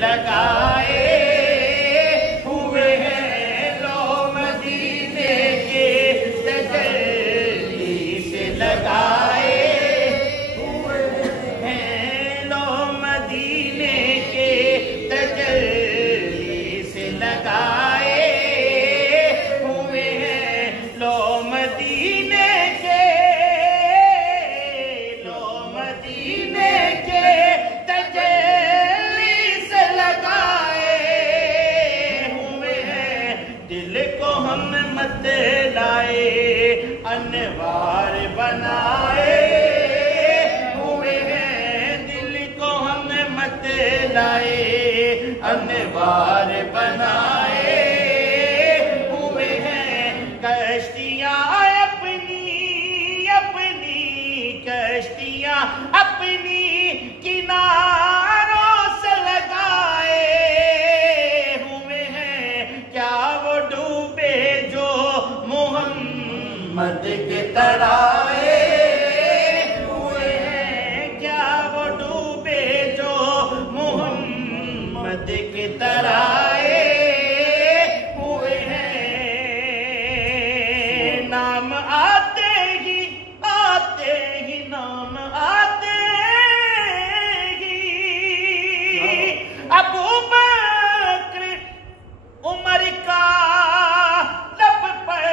लगाए हुए हैं लो मदीने के तजल्ली से लगाए हुए हैं लो मदीने के तजल्ली से लगाए हुए हैं लो मदीने के अनवार बनाए हुए हैं दिल को हमने मत लाए अनवार बनाए हुए हैं कश्तियां अपनी अपनी कश्तियां अपनी किनारों से लगाए हुए हैं क्या वो डूबे जो मोहम्मद के तराए हुए हैं क्या वो डूबे जो मोहम्मद के तराए हुए हैं नाम आते ही नाम आते ही अबू बकर उमर का लब पर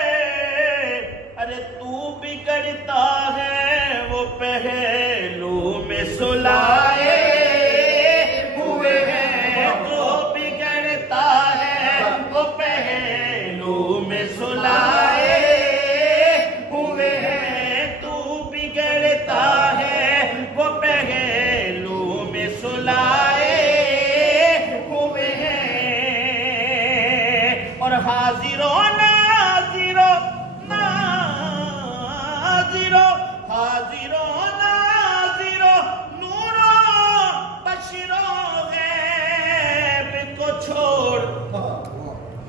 अरे तू बिगड़ता है वो पहलू में सुलाए हुए हैं तो बिगड़ता है वो पहलू में सुलाए हुए हैं तू बिगड़ता है वो पहलू में सुलाए हुए हैं और हाजिरों नाजिरों हाजिरो नाजिरो नूरो बशरो गैब को छोड़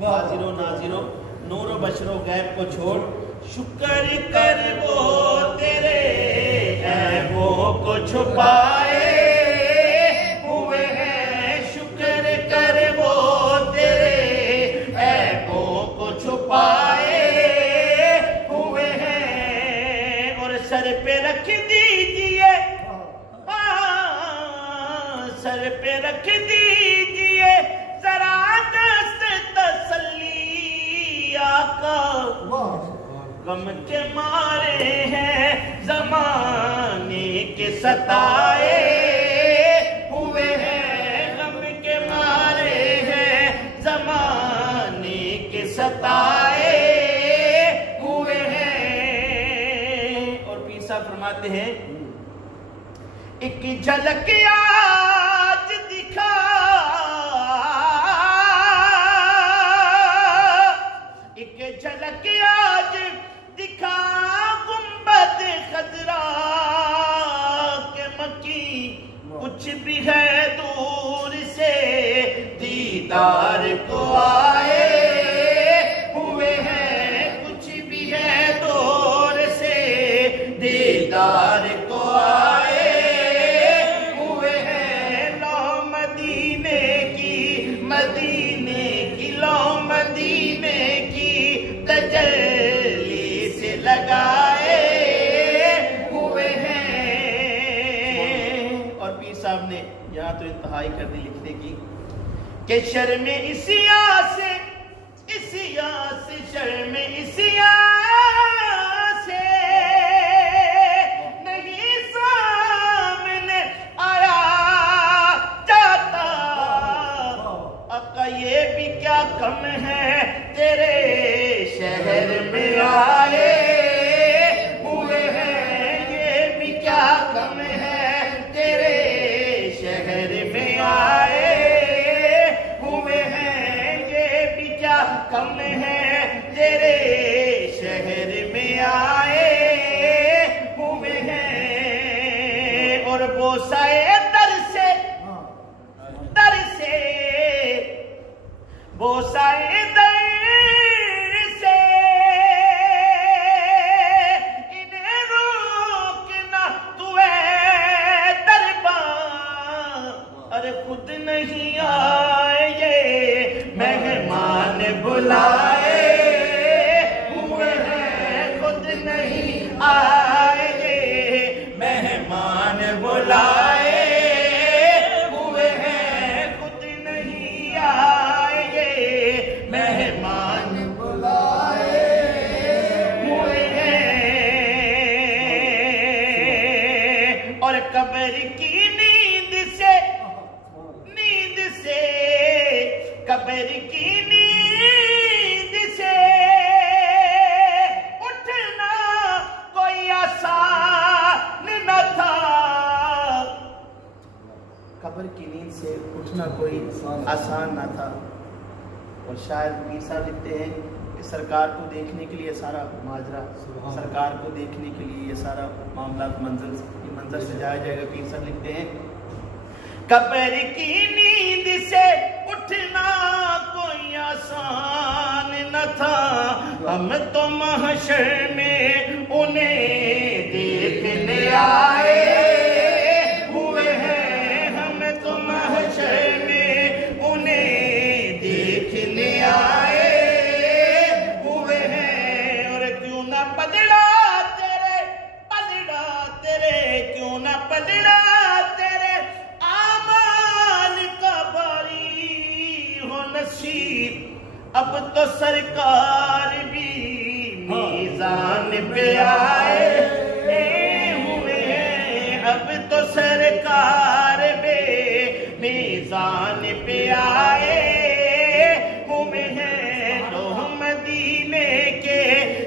हाजिरो नाजिरो नूरो बशरो गैब को छोड़ शुक्र कर वो तेरे ऐबों को छुपाए हुए हैं शुक्र कर वो तेरे ऐबों को छुपाए सर पे रख दीजिए सर पे रख दीजिए जरा दस्त तसल्ली आका गम के मारे हैं जमाने के सताए हुए हैं गम के मारे हैं जमाने के सताए फरमाते हैं एक झलक आज दिखा एक झलक आज दिखा गुंबद खजरा के मक्की कुछ भी है दूर से दीदार को आए हुए हैं कुछ भी है दूर से दीदार को आए हुए हैं लो मदीने की लो मदीने की तजल्ली से लगाए हुए हैं और पीर साहब ने यहाँ तो इंतहाई कर दी लिखने की कि शर्म इसिया से शर्म इसिया ये भी क्या कम है तेरे शहर में आए हुए हैं ये भी क्या कम है तेरे शहर में आए हुए हैं ये भी क्या कम है तेरे शहर में आए हुए हैं और बोसाए बोसाए दर से इन्हें रोकना तू है दरबार अरे खुद नहीं आ बुलाए हुए हैं, खुद नहीं आएंगे। मेहमान बुलाए हुए हैं, खुद नहीं आएंगे। मेहमान बुलाए हुए हैं। और कब्र की नींद से कब्र की नींद से उठना कोई आसान न था। कब्र की नींद से उठना कोई आसान न था। और शायद पीर साहब लिखते हैं कि सरकार को देखने के लिए सारा माजरा, सरकार को देखने के लिए ये सारा मामला मंजर से जाया जाएगा। पीर साहब लिखते हैं कब्र की नींद से उठना कोई आसान न था। हम तो महशर में उन्हें देखने आए हुए हैं। हम तो महशर में उन्हें देखने आए हुए हैं। और क्यों ना पलड़ा तेरे क्यों ना पलड़ा तेरे आमाल का बारी हो नसीब। अब तो सरकार भी मीज़ान पे आए हुए हैं। अब तो सरकार भी मीज़ान पे आए हुए हैं। तो मदीने के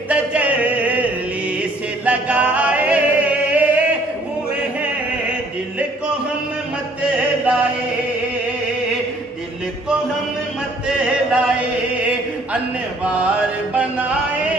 तजल्ली से लगाए हुए हैं। दिल को हम मत लाए, दिल को हम मत लाए, अनवार बनाए